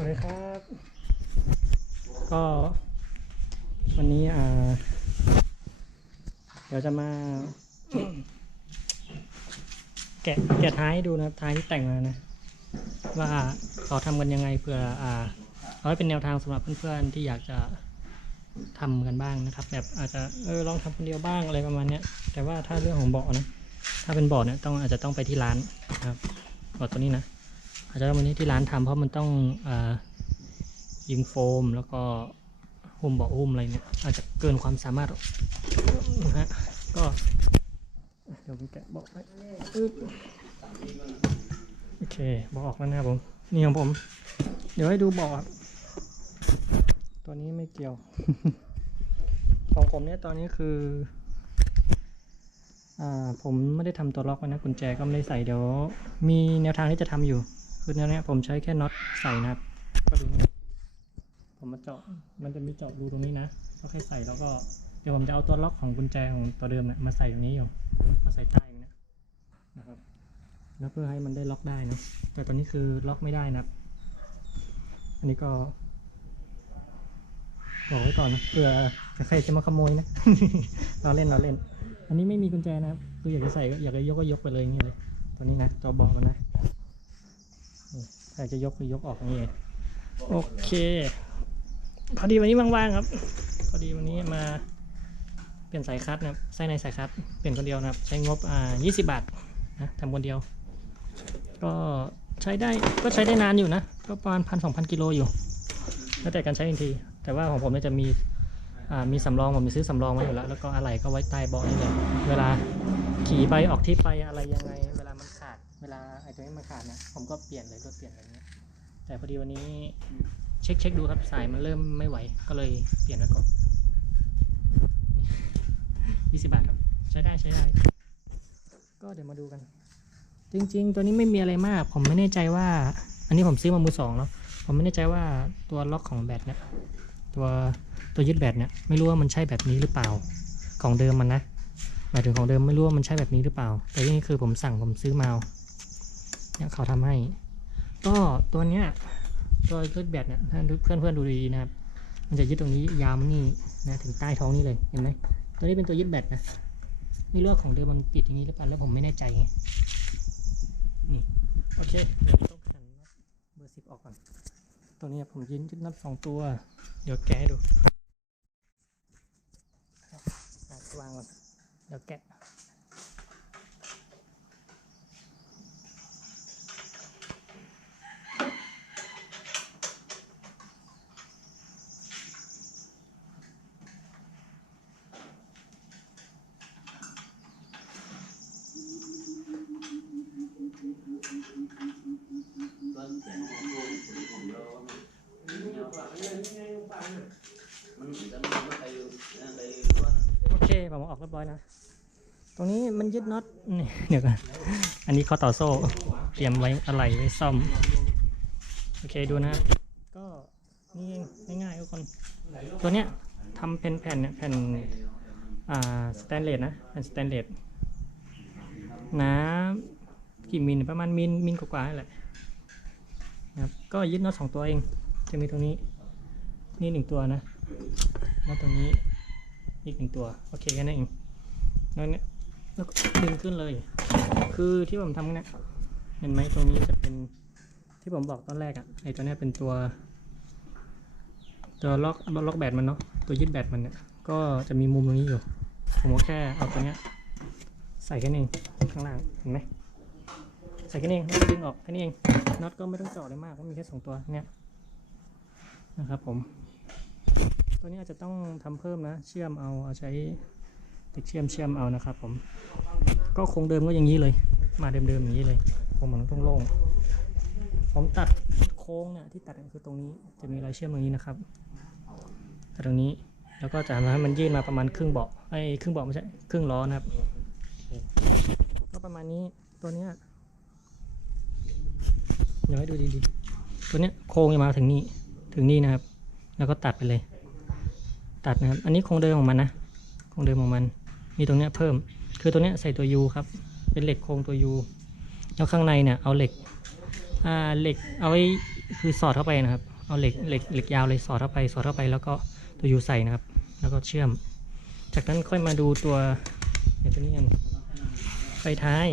วัสดีครับ ก็วันนี้อ่า เดี๋ยวจะมา แกะแกะท้ายให้ดูนะครับท้ายที่แต่งมานะ ว่าเขาทำกันยังไงเพื่ออ่าเอาไว้เป็นแนวทางสำหรับเพื่อนๆที่อยากจะทำกันบ้างนะครับ แบบอาจจะเออลองทำคนเดียวบ้างอะไรประมาณเนี้ย แต่ว่าถ้าเรื่องของเบาะนะ ถ้าเป็นเบาะเนี่ยต้องอาจจะต้องไปที่ร้านนะครับเบาะตัวนี้นะ อาจจะวันนี้ที่ร้านทำเพราะมันต้องอยิงโฟมแล้วก็หุ้มเบาะหุ้มอะไรเนี่ยอาจจะเกินความสามารถนะฮะก็เดี๋ยวผมแกะเบาะไว้อึ๊บโอเคเบาะออกแล้วนะครับผม นี่ของผม เดี๋ยวให้ดูเบาะครับตัวนี้ไม่เกี่ยว ของผมเนี่ยตอนนี้คือ อ่าผมไม่ได้ทำตัวล็อกไว้นะกุญแจก็ไม่ได้ใส่เดี๋ยว มีแนวทางที่จะทำอยู่ คือแนวเนี้ยผมใช้แค่น็อตใส่นะครับ ก็ดูนี่ผมมาเจาะ มันจะมีเจาะรูตรงนี้นะ ก็แค่ใส่แล้วก็ เดี๋ยวผมจะเอาตัวล็อกของกุญแจของตัวเดิมเนี่ยมาใส่ตรงนี้อยู่ มาใส่ใต้นี้ยนะครับ แล้วเพื่อให้มันได้ล็อกได้นะ แต่ตอนนี้คือล็อกไม่ได้นะครับอันนี้ก็บอกไว้ก่อนนะเผื่อใครจะมาขโมยนะเราเล่นเราเล่น อันนี้ไม่มีกุญแจนะครับ คืออยากจะใส่ก็อยากจะยกก็ยกไปเลยอย่างนี้เลย ตัวนี้นะตัวเบอกมันนะ ถ้าจะยกก็ยกออกนี้เลยโอเค พอดีวันนี้ว่างๆครับ พอดีวันนี้มาเปลี่ยนสายคัดนะครับไส้ในสายคัดเปลี่ยนคนเดียวนะครับ ใช้งบอ่า20 บาทนะทำคนเดียว ก็ใช้ได้ก็ใช้ได้นานอยู่นะ ก็ประมาณพันสองพันกิโลอยู่ แล้วแต่การใช้อีกที แต่ว่าของผมเนี่ยจะมีอ่ามีสำรองผมมีซื้อสำรองไว้อยู่แล้ว แล้วก็อะไหล่ก็ไว้ใต้เบาะนี่เลยเวลาขี่ไปออกทริปไปอะไรยังไง เวลามัน เวลาไอ้ตัวนี้มันขาดเนะผมก็เปลี่ยนเลยก็เปลี่ยนอะไรเงี้ยแต่พอดีวันนี้เช็คเช็คดูครับสายมันเริ่มไม่ไหว ก็เลยเปลี่ยนไว้ก่อน20บาทครับ ใช้ได้ใช้ได้ ก็เดี๋ยวมาดูกัน จริง ๆ ตัวนี้ไม่มีอะไรมาก ผมไม่แน่ใจว่า อันนี้ผมซื้อมามือสองเนาะผมไม่แน่ใจว่าตัวล็อกของแบตเนี่ยตัวตัวยึดแบตเนี่ยไม่รู้ว่ามันใช่แบบนี้หรือเปล่าของเดิมมันนะหมายถึงของเดิมไม่รู้ว่ามันใช่แบบนี้หรือเปล่า แต่ที่นี่คือผมสั่งผมซื้อมา เนี่ยเขาทำให้ ก็ตัวเนี้ยตัวยึดแบตเนี่ยถ้าเพื่อนเพื่อนๆดูดีนะครับ มันจะยึดตรงนี้ยาวมานี่นะถึงใต้ท้องนี่เลยเห็นไหมตัวนี้เป็นตัวยึดแบตนะไม่รู้ว่าของเดิมมันปิดอย่างนี้หรือเปล่าแล้วผมไม่แน่ใจไงนี่โอเคเดี๋ยวต้องขันเบอร์สิบออกก่อนตัวนี้ผมยึดยึดน็อตสองตัว เดี๋ยวแก้ดูวางก่อนเดี๋ยวแกะ โอเคผมเอาออกเร้อยนะ ตรงนี้มันยึดน็อตนี่เดี๋ยวกันอันนี้ข้อต่อโซ่ เตรียมไว้อะไรไว้ซ่อม โอเคดูนะ ก็นี่เองง่ายๆทุกคน ตัวเนี้ยทำเป็นแผ่นเนี่ยแผ่นอ่าสแตนเลสนะแผ่นสแตนเลสหนากี่มิลประมาณมิลมิลกว่าๆนั่แหละนะครับก็ยึดน็อตสองตัวเอง จะมีตรงนี้ นี่หนึ่งตัวนะน็อตตรงนี้อีกหนึ่งตัว โอเคแค่นั้นเอง แล้วเนี่ยแล้วก็ดึงขึ้นเลย คือที่ผมทำเนี่ยเห็นไหมตรงนี้จะเป็นที่ผมบอกตอนแรกอะไอตัวเนี้ยเป็นตัว ตัวล็อกล็อกแบตมันเนาะตัวยึดแบตมันเนี่ยก็จะมีมุมตรงนี้อยู่ ผมก็แค่เอาตัวเนี้ยใส่แค่นี้เองข้างล่างเห็นไหมใส่แค่นี้เองดึงออกแค่นี้เองน็อตก็ไม่ต้องเจาะเลยมากก็มีแค่สองตัวเนี่ยนะครับผม ตัวนี้อาจจะต้องทำเพิ่มนะ เชื่อมเอาเอาใช้ เด็กเชื่อมเชื่อมเอานะครับผม ก็คงเดิมก็อย่างนี้เลย มาเดิมๆอย่างนี้เลยผมเหมันต้องโล่งผมตัดโค้งเนี่ยที่ตัดคือตรงนี้จะมีรอยเชื่อมตรงนี้นะครับตัดตรงนี้แล้วก็จะทำให้มันยื่นมาประมาณครึ่งเบาะไอ้ครึ่งเบาะไม่ใช่ครึ่งล้อนะครับ ก็ประมาณนี้ตัวเนี้ยเดี๋ยวให้ดูดีๆ ตัวเนี้ยโค้งจะมาถึงนี่ถึงนี่นะครับ แล้วก็ตัดไปเลย ตัดนะครับ อันนี้โครงเดิมของมันนะโครงเดิมของมัน มีตรงเนี้ยเพิ่ม คือตัวเนี้ยใส่ตัว U ครับ เป็นเหล็กโครงตัว U แล้วข้างในเนี่ยเอาเหล็กอ่าเหล็กเอาไว้คือสอดเข้าไปนะครับ เอาเหล็กเหล็กเหล็กยาวเลยสอดเข้าไปสอดเข้าไปแล้วก็ตัวยูใส่นะครับ แล้วก็เชื่อม จากนั้นค่อยมาดูตัวเนี่ยตัวนี้กันไฟท้าย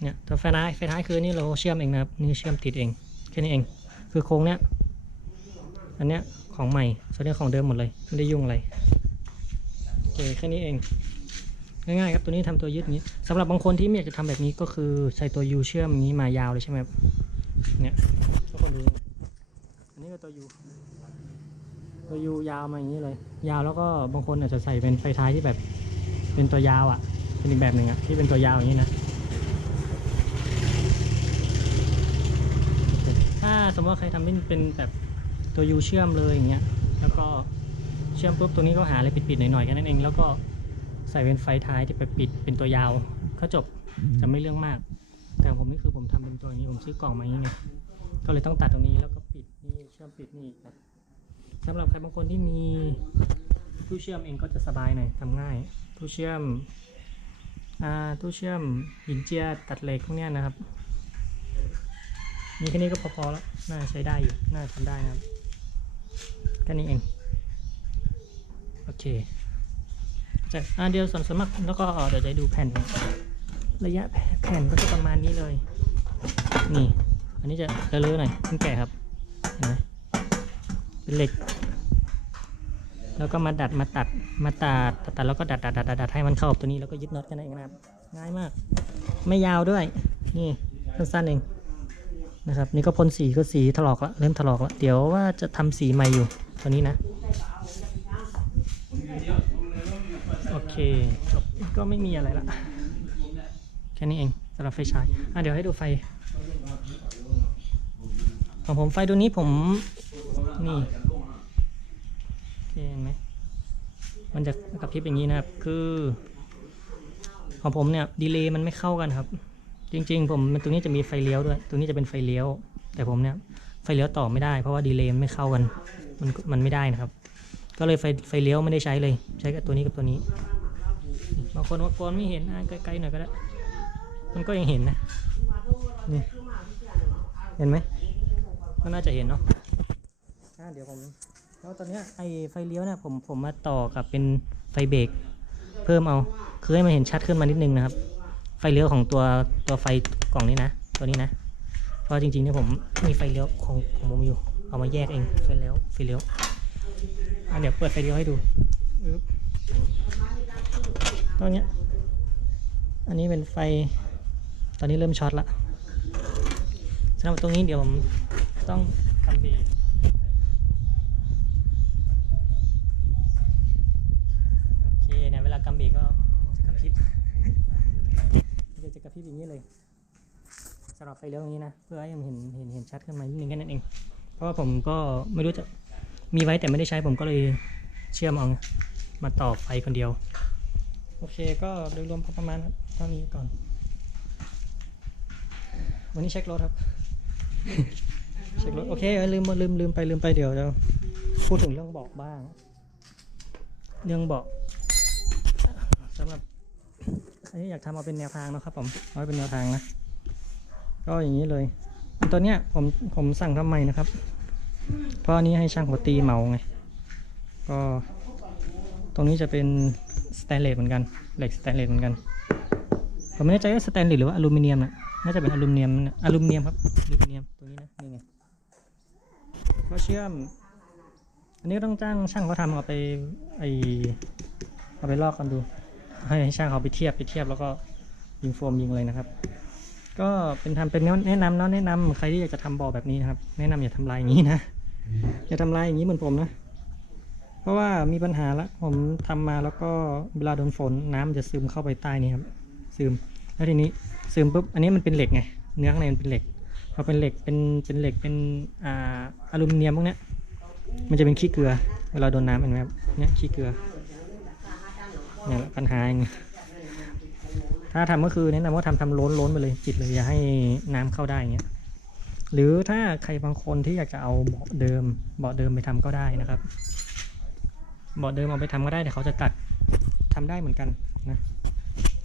เนี่ยตัวไฟท้ายไฟท้ายคือนี่เราเชื่อมเองนะครับนี่เชื่อมติดเองแค่นี้เอง คือโครงเนี้ยอันเนี้ยของใหม่ส่วนนี้ของเดิมหมดเลยไม่ได้ยุ่งอะไรโอเคแค่นี้เอง ง่ายๆครับตัวนี้ทำตัวยึดอย่างนี้สำหรับบางคนที่ไม่อยากจะทำแบบนี้ก็คือใส่ตัวยูเชื่อมอย่างนี้มายาวเลยใช่ไหมครับเนี่ยทุกคนดูอันนี้ก็ตัวยูตัวยูยาวมาอย่างนี้เลย ยาวแล้วก็บางคนอาจจะใส่เป็นไฟท้ายที่แบบ เป็นตัวยาวอะเป็นอีกแบบหนึ่งอะที่เป็นตัวยาวอย่างนี้นะถ้าสมมติว่าใครทำเป็นเป็นแบบตัวยูเชื่อมเลยอย่างเงี้ยแล้วก็เชื่อมปุ๊บตรงนี้ก็หาอะไรปิดๆหน่อยๆแค่นั้นเองแล้วก็ ใส่เป็นไฟท้ายที่ไปปิดเป็นตัวยาวก็จบจะไม่เรื่องมาก แต่ของผมนี่คือผมทำเป็นตัวอย่างนี้ผมซื้อกล่องมาอย่างนี้ไงก็เลยต้องตัดตรงนี้แล้วก็ปิดนี่เชื่อมปิดนี่อีกครับสำหรับใครบางคนที่มีตู้เชื่อมเองก็จะสบายหน่อยทำง่ายตู้เชื่อมอ่าตู้เชื่อมหินเจียตัดเหล็กพวกเนี้ยนะครับมีแค่นี้ก็พอๆแล้วน่าใช้ได้อยู่น่าทำได้นะครับแค่นี้เองโอเค จากอ่าเดียวส่วนสมัครแล้วก็เดี๋ยวจะดูแผ่น ระยะแผ่นก็จะประมาณนี้เลย นี่ อันนี้จะเลอะๆหน่อยขึ้นแก่ครับเห็นไหมเป็นเหล็ก แล้วก็มาดัดมาตัดมาตัดตัดแล้วก็ดัดดัดดัดดัดให้มันเข้ากับตัวนี้แล้วก็ยึดน็อตกันเองนะครับง่ายมาก ไม่ยาวด้วย นี่สั้นๆเองนะครับนี่ก็พ่นสีก็สีถลอกละเริ่มถลอกละเดี๋ยวว่าจะทำสีใหม่อยู่ตัวนี้นะ โอเคจบก็ไม่มีอะไรละ แค่นี้เองสำหรับไฟฉายอะเดี๋ยวให้ดูไฟ ของผมไฟตัวนี้ผม นี่เห็นไหมมันจะกระพริบอย่างนี้นะครับ คือของผมเนี่ยดีเลย์มันไม่เข้ากันครับ จริง ๆ ผมมันตรงนี้จะมีไฟเลี้ยวด้วยตรงนี้จะเป็นไฟเลี้ยว แต่ผมเนี่ยไฟเลี้ยวต่อไม่ได้เพราะว่าดีเลย์ไม่เข้ากัน มันมันไม่ได้นะครับ ก็เลยไฟไฟเลี้ยวไม่ได้ใช้เลย ใช้กับตัวนี้กับตัวนี้ บางคนว่ากวนไม่เห็นอะไกลๆหน่อยก็ได้ มันก็ยังเห็นนะนี่เห็นไหมก็น่าจะเห็นเนาะเดี๋ยวผมแล้วตอนนี้ไอไฟเลี้ยวเนี่ยผมผมมาต่อกับเป็นไฟเบรกเพิ่มเอาคือให้มันเห็นชัดขึ้นมานิดนึงนะครับ ไฟเลี้ยวของตัวตัวไฟกล่องนี้นะ ตัวนี้นะเพราะจริงๆเนี่ยผมมีไฟเลี้ยวของของผมอยู่เอามาแยกเองไฟเลี้ยวไฟเลี้ยว อะเดี๋ยวเปิดไฟเลี้ยวให้ดูตอนเนี้ย อันนี้เป็นไฟ ตอนนี้เริ่มช็อตละสำหรับตรงนี้เดี๋ยวผมต้องทำเบรกโอเคเนี่ยเวลากำเบรกก็จะกระพริบเดี๋ยวจะกระพริบอย่างนี้เลยสำหรับไฟเลี้ยวอย่างนี้นะ เพื่อให้มันเห็นเห็นเห็นชัดขึ้นมานิดนึงแค่นั้นเอง เพราะว่าผมก็ไม่รู้จะ มีไว้แต่ไม่ได้ใช้ผมก็เลยเชื่อมเอามาต่อไฟคนเดียว โอเคก็โดยรวมประมาณเท่านี้ก่อน วันนี้เช็ครถครับ เช็ครถโอเคลืมลืมลืมไปลืมไปเดี๋ยวจะพูดถึงเรื่องเบอกบ้าง เรื่องเบอกสำหรับใครที่อยากทำเอาเป็นแนวทางนะครับผมเอาไว้เป็นแนวทางนะ ก็อย่างนี้เลย ตัวเนี้ยผมผมสั่งทำใหม่นะครับ เพราะอันนี้ให้ช่างหัวตีเหมาไง ก็ตรงนี้จะเป็นสแตนเลสเหมือนกัน เหล็กสแตนเลสเหมือนกันผมไม่แน่ใจว่าสแตนเลสหรือว่าอลูมิเนียมนะน่าจะเป็นอลูมิเนียมนะอลูมิเนียมครับอลูมิเนียมตัวนี้นะนี่ไงก็เชื่อม อันนี้ต้องจ้างช่างเขาทำเอาไปไอเอาไปลอกกันดู ให้ช่างเขาไปเทียบไปเทียบแล้วก็ยิงโฟมยิงเลยนะครับ ก็เป็นทำเป็นแนะนำเนาะแนะนำใครที่อยากจะทำบ่อแบบนี้นะครับ แนะนำอย่าทำลายอย่างนี้นะ อย่าทำลายอย่างนี้เหมือนผมนะ เพราะว่ามีปัญหาละผมทำมาแล้วก็เวลาโดนฝนน้ำมันจะซึมเข้าไปใต้นี่ครับซึมแล้วทีนี้ซึมปุ๊บอันนี้มันเป็นเหล็กไงเนื้อข้างในมันเป็นเหล็กพอเป็นเหล็กเป็นเป็นเหล็กเป็นอ่าอลูมิเนียมพวกนี้มันจะเป็นขี้เกลือ เวลาโดนน้ำเห็นไหมครับเนี่ยขี้เกลือเนี่ยปัญหาเองถ้าทำก็คือแนะนำว่าทำทำล้นล้นไปเลยปิดเลยอย่าให้น้ำเข้าได้อย่างเงี้ย หรือถ้าใครบางคนที่อยากจะเอาเบาะเดิมเบาะเดิมไปทำก็ได้นะครับเบาะเดิมเอาไปทำก็ได้แต่เขาจะตัดทำได้เหมือนกันนะ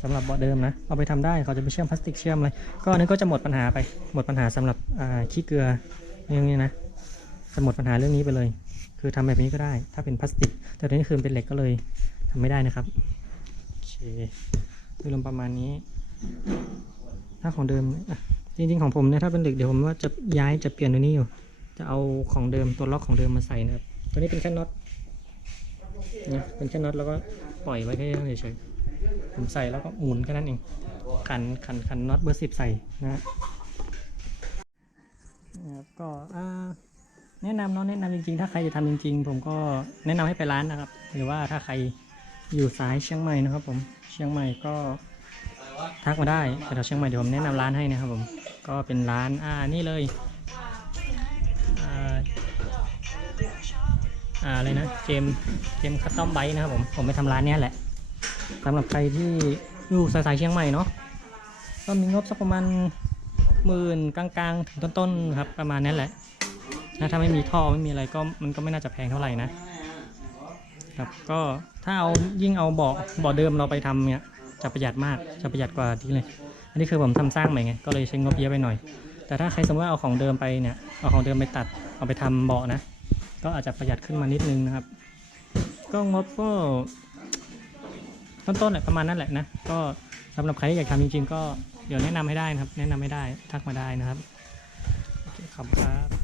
สำหรับเบาะเดิมนะเอาไปทำได้เขาจะไปเชื่อมพลาสติกเชื่อมอะไรก็อันนี้ก็จะหมดปัญหาไปหมดปัญหาสำหรับขี้เกลืออย่างนี้นะจะหมดปัญหาเรื่องนี้ไปเลย คือทำแบบนี้ก็ได้ ถ้าเป็นพลาสติก แต่ตอนนี้คือเป็นเหล็กก็เลยทำไม่ได้นะครับโอเคโดยรวมประมาณนี้ถ้าของเดิมอะ จริงๆของผมเนี่ยถ้าเป็นเหล็กเดี๋ยวผมว่าจะย้ายจะเปลี่ยนตัวนี้อยู่ จะเอาของเดิมตัวล็อกของเดิมมาใส่นะครับ ตัวนี้เป็นแค่น็อตนะเป็นแค่น็อตแล้วก็ปล่อยไว้แค่นั้นเฉยๆผมใส่แล้วก็หมุนแค่นั้นเองขันขันขันน็อตเบอร์สิบใส่นะฮะนะครับก็แนะนำเนาะแนะนำจริงๆ ถ้าใครจะทำจริง ๆ ผมก็แนะนำให้ไปร้านนะครับ หรือว่าถ้าใครอยู่สายเชียงใหม่นะครับผมเชียงใหม่ก็ทักมาได้แต่แถวเชียงใหม่เดี๋ยวผมแนะนำร้านให้นะครับผม ก็เป็นร้านอ่านี่เลยอ่าอะไรนะเจมเจมคัตตอมไบนะครับผมผมไปทำร้านนี้แหละสำหรับใครที่อยู่สายๆเชียงใหม่เนาะก็มีงบสักประมาณหมื่นกลางๆ ถึงต้นๆครับประมาณนั้นแหละนะถ้าไม่มีท่อไม่มีอะไรก็มันก็ไม่น่าจะแพงเท่าไหร่นะครับก็ถ้าเอายิ่งเอาเบาะเบาะเดิมเราไปทำเนี่ยจะประหยัดมากจะประหยัดกว่าที่เลย อันนี้คือผมทำสร้างใหม่ไงก็เลยใช้งบเยอะไปหน่อย แต่ถ้าใครสมมติว่าเอาของเดิมไปเนี่ยเอาของเดิมไปตัดเอาไปทำเบาะนะ ก็อาจจะประหยัดขึ้นมานิดนึงนะครับ ก็งบก็ต้นๆแหละประมาณนั้นแหละนะก็สำหรับใครที่อยากทำจริงๆ ก็เดี๋ยวแนะนำให้ได้นะครับ แนะนำให้ได้ทักมาได้นะครับขอบคุณครับ